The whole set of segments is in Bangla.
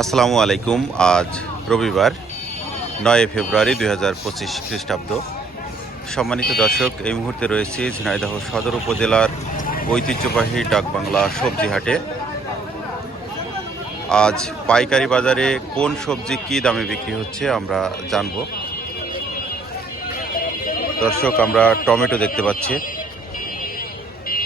আসসালামু আলাইকুম। আজ রবিবার, নয় ফেব্রুয়ারি দুই হাজার পঁচিশ খ্রিস্টাব্দ। সম্মানিত দর্শক, এই মুহূর্তে রয়েছে ঝিনাইদহ সদর উপজেলার ঐতিহ্যবাহী ডাকবাংলা সবজি হাটে। আজ পাইকারি বাজারে কোন সবজি কী দামে বিক্রি হচ্ছে আমরা জানব। দর্শক, আমরা টমেটো দেখতে পাচ্ছি।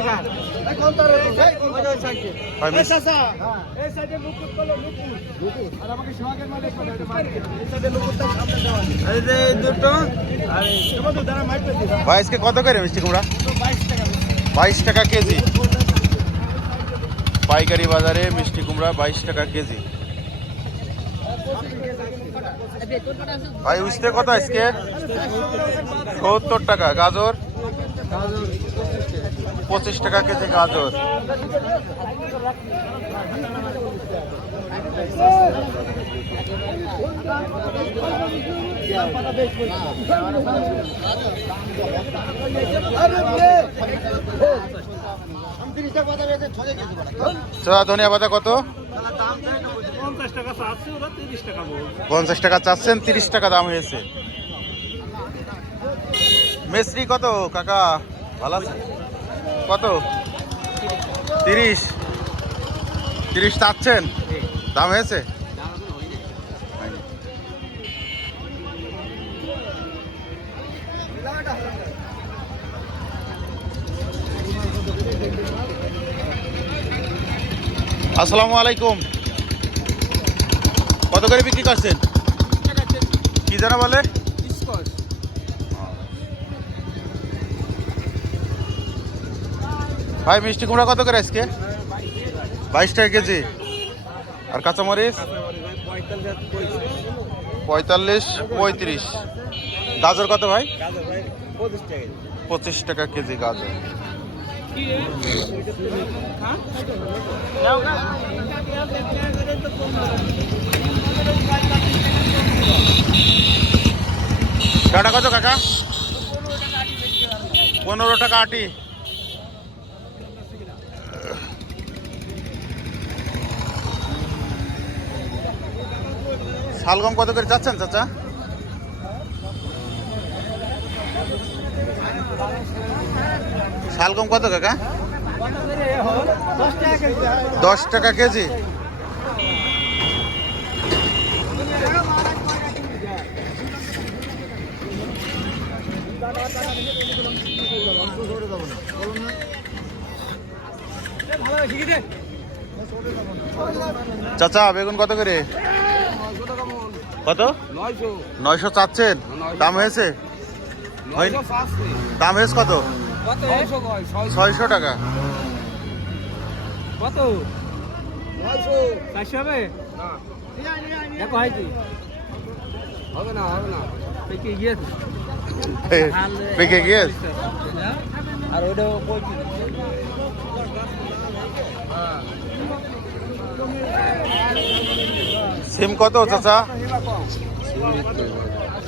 হ্যাঁ চাচা কত করে মিষ্টি কুমড়া? বাইশ টাকা কেজি। পাইকারি বাজারে মিষ্টি কুমড়া বাইশ টাকা কেজি। ভাই উঠতে কত আজকে? সত্তর টাকা গাজর? পঁচিশ টাকা কেজি গাজর। ধনিয়া পাতা কত? পঞ্চাশ টাকা চাচ্ছেন, তিরিশ টাকা দাম হয়েছে। মেসরি কত, কাকা? ভালো আছে? কত? তিরিশ। তিরিশ চাচ্ছেন? দাম হয়েছে? আসসালামু আলাইকুম। কত করে বিক্রি করছেন? কি জানা বলে? ভাই, মিষ্টি কুমড়া কত করে আজকে? বাইশ টাকা কেজি। আর কাঁচামরিচ? পঁয়তাল্লিশ, পঁয়ত্রিশ। গাজর কত ভাই? পঁচিশ টাকা কেজি গাজর। ডাটা কত কাকা? পনেরো টাকা আটি। শালগম কত করে চাচ্ছেন চাচা? শালগম কত কাকা? দশ টাকা কেজি দশ টাকা কেজি চাচা বেগুন কত করে? কত? নয়শো। চাচ্ছেন? দাম হয়েছে? দাম হয়েছে কত? কত? ছয়শো। টাকা। কত? চারশো হবে? দেখো হবে না হবে না। পেকে গিয়েছে। পেকে গিয়ে আর ওইটাও সিম কত চাচা?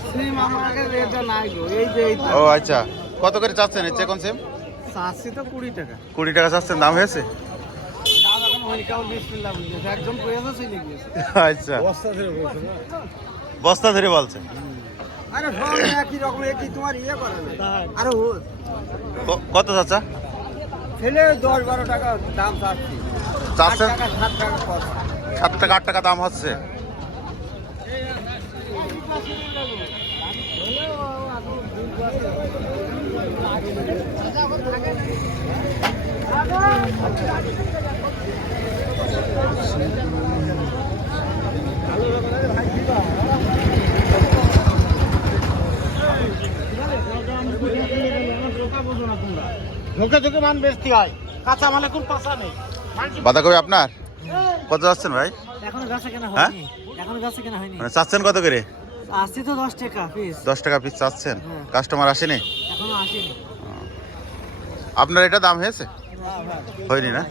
সিম আমাকে রেটটা নাই গো এই ও আচ্ছা। কত করে চাচ্ছেন এর কোন সিম? চাচ্ছি তো কুড়ি টাকা। কুড়ি টাকা চাচ্ছেন দাম হয়েছে? আচ্ছা। বস্তা ধরে বলছেন? আরে একই রকম একই তোমার ইয়ে করে না। আরে ও ক- কত চাচা? ছেলে দশ বারো টাকা দাম চাচ্ছি। চাচ্ছেন? টাকা সাত টাকা আট টাকা দাম হচ্ছে। ঝোঁকে ঝোঁকে মান বেচতে হয়। কাঁচা মালে কোন পাশা নেই। বাঁধাকপি আপনার? কত যাচ্ছেন ভাই? এখনও গাছে কেনা হ্যাঁ? হয়নি। এখনও গাছে কেনা হয়নি। মানে চাচ্ছেন কত করে? আসছে তো দশ টাকা পিস দশ টাকা পিস চাচ্ছেন? হ্যাঁ। কাস্টমার আসেনি? এখনও আসেনি। আপনার এটা দাম হয়েছে? হয়নি না।